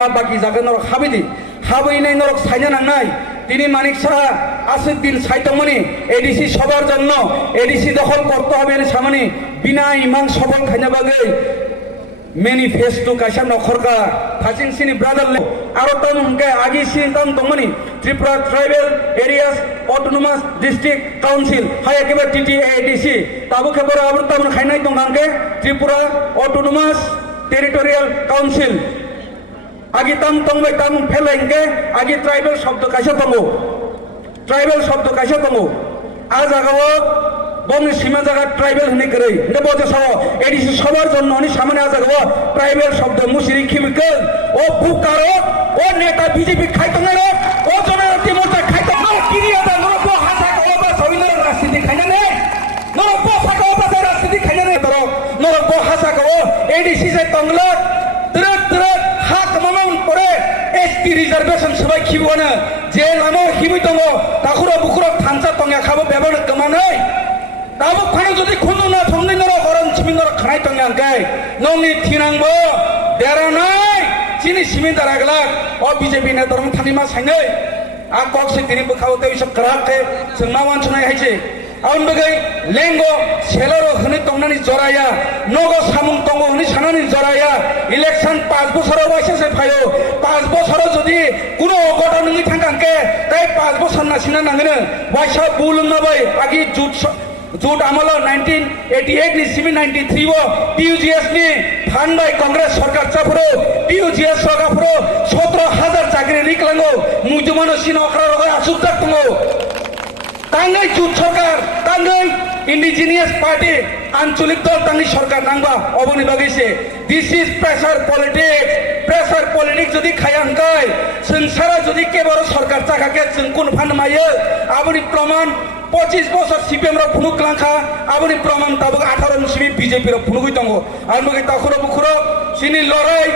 बाकी जागोन नरक हाबैदि हाबैनाय नरक साइना नांनाय তিনি মানিক সাহা আসুদ্দিন সাইতমণি এডিসি সবার জন্য এডিসি দখল করতে হবে সামনে বিনা ইমান সবল খাইনা বাগে ম্যানিফেস্টো কাইসা নখরকা ফাসিং সিনি ব্রাদারলে আরো তম কে আগি সিনতাম তমনি Tripura tribal areas autonomous district council হাই একেবারে টিটি এডিসি তাবো কেবর আবর তমন খাইনাই দং গাঙ্গে ত্রিপুরা অটোনোমাস টেরিটোরিয়াল কাউন্সিল आगे तम तंग तम फेलेंगे आगे ट्राइबल शब्द कैसे तंगो ट्राइबल शब्द कैसे तंगो आज आगाओ बंग सीमा जगह ट्राइबल होने करे ने बोझे सो एडिसी सबार जन्म नि सामने आज आगाओ ट्राइबल शब्द मुसिरी खिमिकल ओ बुकारो ओ नेता बीजेपी खाइतंगरो ओ जनजाति मोर्चा खाइतंगरो किरिया दा नरबो हासा ओबा सविनर राजनीति खाइना ने नरबो फाका ओबा राजनीति खाइना ने तरो नरबो हासा को एडिसी से तंगला रिजर्वेशन सबाई खिबोनो जे लामा खिबि दङ ताखुरा बुखुरा थानसा तंया खाबो बेबन कमानै दाबो फानो जदि खुनुना थंनै नर हरन सिमिनर खानाय तंयांगाय नंनि थिनांबो देरानाय चिनि सिमिन दारागला अ बीजेपी ने दरम थानिमा साइनै आ कक्से तिनि बखाव ते सब कराते जोंना वानसनाय हाइसे आउन बगै लेंगो सेलरो हनै तंनानि जराया नगो सामुं तंगो हनै सानानि जराया इलेक्शन 5 বছৰৰ वाइसे फायो 5 বছৰৰ যদি কোনো অঘটন नोंनि थांगांके ताई 5 বছর नासिना नांगनो वाइसा बुलुंनाबाय आगि जुट आमलो 1988 नि 793 वो टीयूजीएस नि फानबाय कांग्रेस सरकार चाफरो टीयूजीएस सरकारफोरो 17000 चाकरि रिकलांगो मुजुमानो सिनखरा रगाय आसुकता दङो तांगै जुट सरकार तांगै इंडिजिनियस पार्टी आंचलिक दल तांगै सरकार नांबा अबनि बागैसे दिस इज प्रेसार पलिटिक्स जदि खायांगाय संसारा जदि केबर सरकार चाखाके जों कोन फानमायो आबनि प्रमाण 25 বছর সিপিএম রা ফুনুক লাंखा आबनि प्रमाण ताबो 18 नि बीजेपी रा फुनुगै दंगो आरो ताखुरो बुखुरो सिनि लराय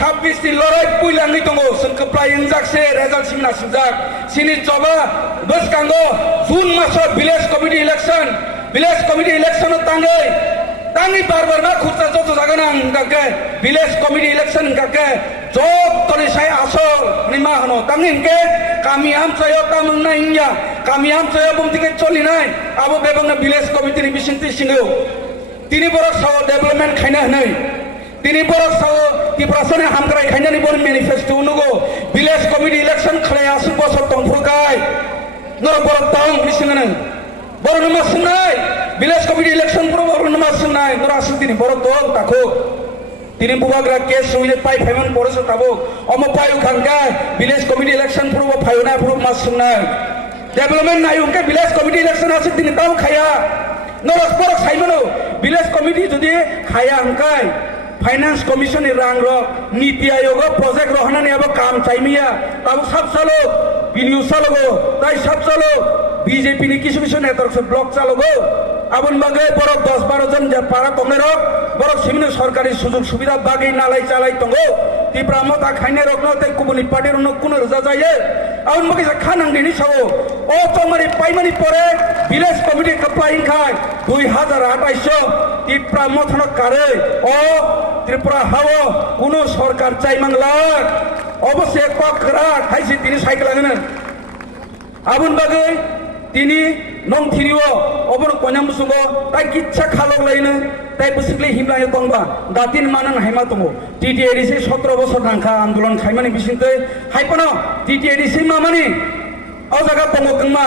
26 नि लराय पुइलांगै दंगो संकप्लाय इंजाकसे रेजाल्ट सिमना सिमजाक सिनि जबा बसकांगो जून मासो विलेज कमिटी इलेक्शन तांगै तांगै बार ना खुचा जतो जागोन आं गाके विलेज कमिटी इलेक्शन गाके जब तनि साय आसल निमा हनो तांगै के कामी आमचायो तामंना इंया कामी आमचायो बुमतिके चलिनाय आबो बेबंना विलेज कमिटी नि बिसिंति सिंगौ तिनि बरक साव डेभलपमेंट खाइना हनै तिनि बरक साव तिप्रासने हामग्राय खाइनानि बर मेनिफेस्टो नुगो विलेज कमिटी इलेक्शन खलाया 80 বছর तंफुरगाय नर बरक दं बिसिंगनो बरनमा सुनाय विलेज कमिटी इलेक्शन पुरो बरनमा सुनाय नर आसुदिनि बरक दं ताखो তিনি বুবাগ্রা কেস সুইনে পাই ফাইমন পড়েছে তাবো অম পাই উখানকা ভিলেজ কমিটি ইলেকশন পুরো ফাইনা পুরো মাসুনাই ডেভেলপমেন্ট নাই উকে ভিলেজ কমিটি ইলেকশন আছে তিনি তাও খায়া নরস পর সাইমনো ভিলেজ কমিটি যদি খায়া হংকাই ফাইনান্স কমিশন রাং র নীতি আয়োগ প্রজেক্ট রহনানি আব কাম চাইমিয়া তাও সব চালো বিনিয়োগ চালগো তাই সব চালো বিজেপি নি কিছু কিছু নেতার ব্লক চালগো আবন বাগে বড় 10-12 জন যে পাড়া কমের বড় সিমিনে সরকারি সুযোগ সুবিধা বাগে নালাই চালাই তঙ্গো তিপ্রা মতা খাইনে রকনো তাই কুবনি পার্টির অন্য কোন রজা যায় আবন বাগে খানাংদিনি সাও ও চমারি পাইমানি পরে ভিলেজ কমিটি কপ্লাইং খায় 2028 তিপ্রা মথন কারে ও ত্রিপুরা হাও কোন সরকার চাই মাংলা অবশ্যই ককরা খাইছে তিনি সাইকেল আনেন আবন বাগে তিনি নং থিরিও অবর কন্যাম সুগো তাই কিচ্ছা খালক লাইনো তাই বসিকলে হিমলায় দংবা দাতিন মানন হাইমা দङ টিটিএডিসি 17 বছর নাंखा আন্দোলন খাইমানি বিसिंते हाइपनो টিটিএডিসি मामानि अ जागा दङ गंमा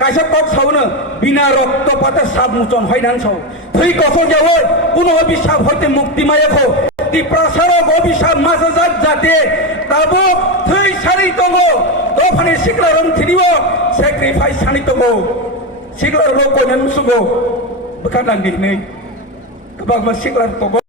कायसा टक सावनो बिना रक्तपाते साब मुचन हाइनान साव थै कसो जावो कुनो अभिशाप हते मुक्ति मायाखौ ती प्रसारक अभिशाप मासा जात जाते ताबो थै सारि दङ दफानि सिक्लारन थिरियो सेक्रिफाइस सानि दङ सिक्लार रो कोनन सुगो बखानांदिनै गोबां मा सिक्लार दङ